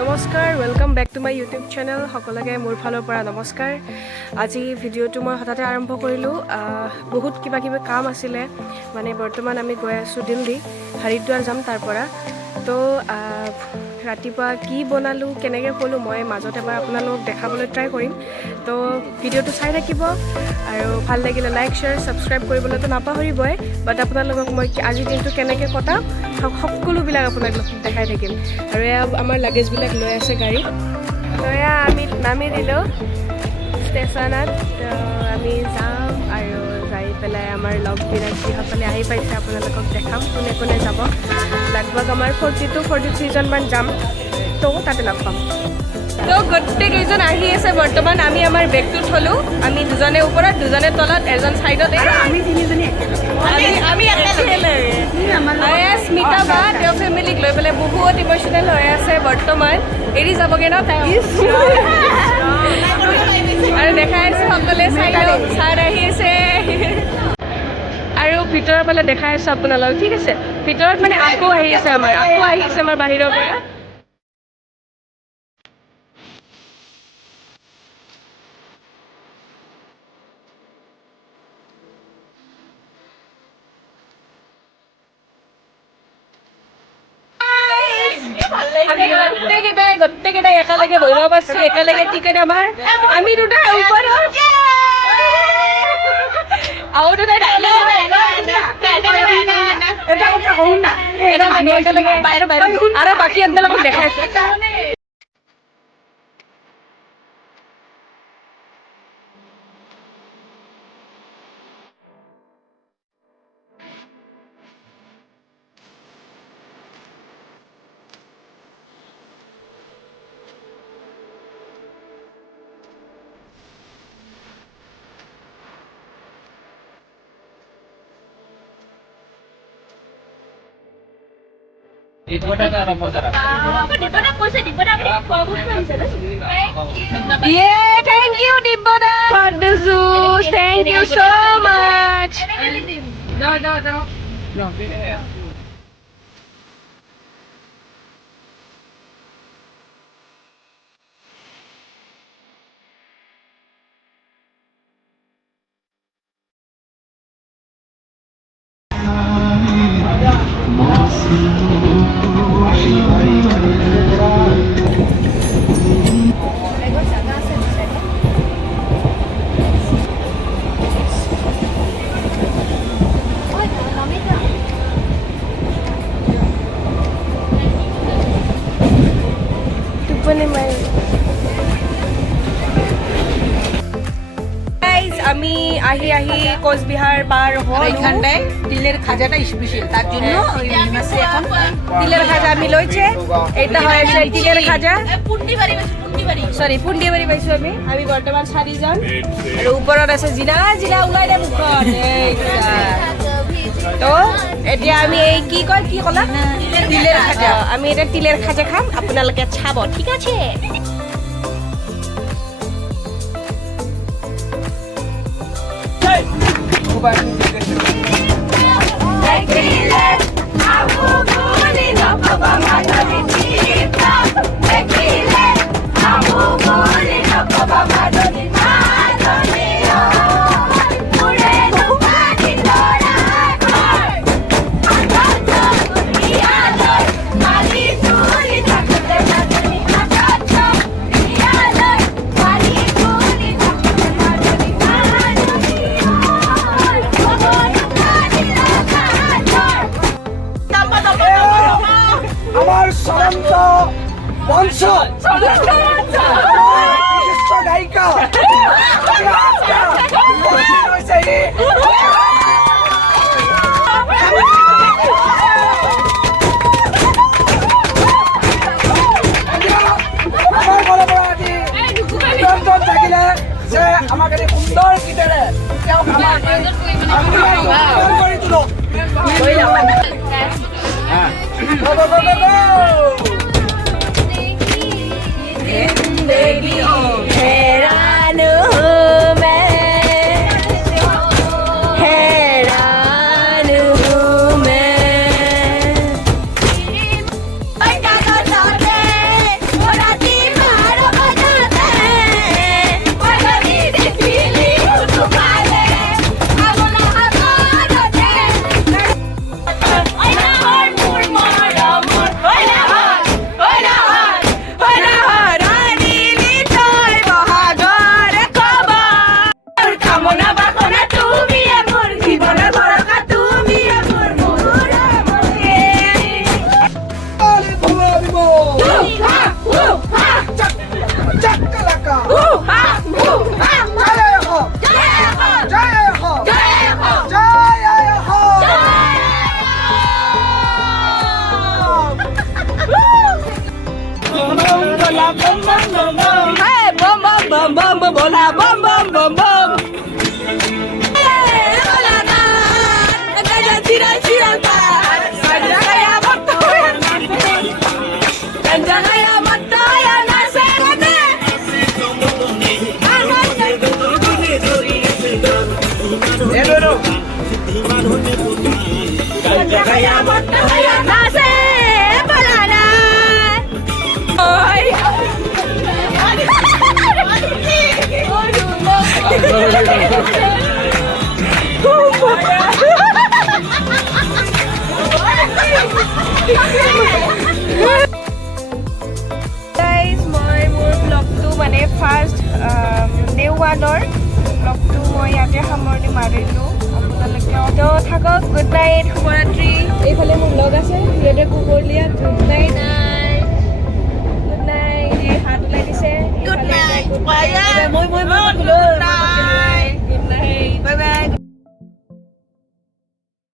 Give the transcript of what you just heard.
নমস্কাৰ, welcome back to my YouTube channel. সকলোকে মোৰ ফালৰ পৰা নমস্কাৰ। আজি ভিডিঅ'টো মই হঠাতে আৰম্ভ কৰিলোঁ। বহুত কিবা কিবি কাম আছিলে, মানে বৰ্তমান আমি গৈ আছোঁ দিল্লী, হৰিদ্বাৰ যাম তাৰ পৰা। তো ৰাতিপুৱা কি বনালোঁ, কেনেকৈ ক'লোঁ, মই মাজত এবাৰ আপোনালোকক দেখাবলৈ ট্ৰাই কৰিম। তো ভিডিঅ'টো চাই থাকিব আৰু ভাল লাগিলে লাইক, শ্বেয়াৰ, ছাবস্ক্ৰাইব কৰিবলৈতো নাপাহৰিবই। বাট আপোনালোকক মই আজিৰ দিনটো কেনেকৈ কটাওঁ সকলোবিলাক আপোনালোকক দেখাই থাকিম। আৰু এয়া আমাৰ লাগেজবিলাক লৈ আছে গাড়ীত। তো এয়া আমি নামি দিলোঁ ষ্টেচনত। আমি যাম আৰু যাই পেলাই আমাৰ লগবিলাক যিসকলে আহি পাইছে আপোনালোকক দেখাম কোনে কোনে যাব। লগভগ আমাৰ 42-43 জনমান যাম, তো তাতে লগ পাম। তো গোটেইকেইজন আহি আছে বৰ্তমান। আমি আমাৰ বেগটো থলোঁ, আমি দুজনে ওপৰত, দুজনে তলত, এজন ছাইডত। আমি তিনিজনী স্মিতা বা তেওঁৰ ফেমিলিক লৈ পেলাই বহুত ইম'চনেল হৈ আছে বৰ্তমান। এৰি যাবগৈ ন তাই। আৰু দেখাই আছে সকলোৱে চাইডত ছাৰ আহি আছে। আৰু ভিতৰৰ ফালে দেখাই আছোঁ আপোনালোক, ঠিক আছে। ভিতৰত মানে আকৌ আহি আছে আমাৰ বাহিৰৰ পৰা। গোটেইকেইটাই একেলগে বহিব পাৰছোঁ, একেলগে টিকেট আমাৰ। আমি দুটা ওপৰত আৰু দুটাই আৰু বাকী আপোনালোকক দেখাইছে। Thank you, Dibboda, for the juice. Thank you so much. No. আমি আহি কোচবিহার পার হল। এইখানটায় তিলের খাজাটা স্পেশাল, তার জন্য এখন তিলের খাজা আমি লইছে। এটা হয়েছে তিলের খাজা, সরি পুন্ডিবাড়ি পাইছো আমি বর্তমান 4 জন। আর ওপৰত আছে জিনা ওলাই দে মুখখন। তো এতিয়া আমি এই কি কলা তিলের খাজা, আমি এটা তিলের খাজা খাম, আপোনালোকে চাব, ঠিক আছে। আমার সরন্ত বংশ বিশিষ্ট গায়িকা আমার বলে আজি নিরঞ্জন থাকিলে যে আমাক এটি সুন্দর গীতেৰে তেওঁক আমাক কৰি তোলো। जिंदगी हैरान हूँ मैं গাইজ মই মোৰ ব্লগটো মানে ফাৰ্ষ্ট ডে ওৱানৰ ব্লগটো মই ইয়াতে সামৰণি মাৰিলোঁ আপোনালোকেও থাকক গুড নাইট শুভৰাত্ৰি এইফালে মোৰ ব্লগ আছে সিহঁতে কুকুৰলীয়া গুড নাইট গুড নাইট এই হাত ওলাই দিছে গুড নাইট মই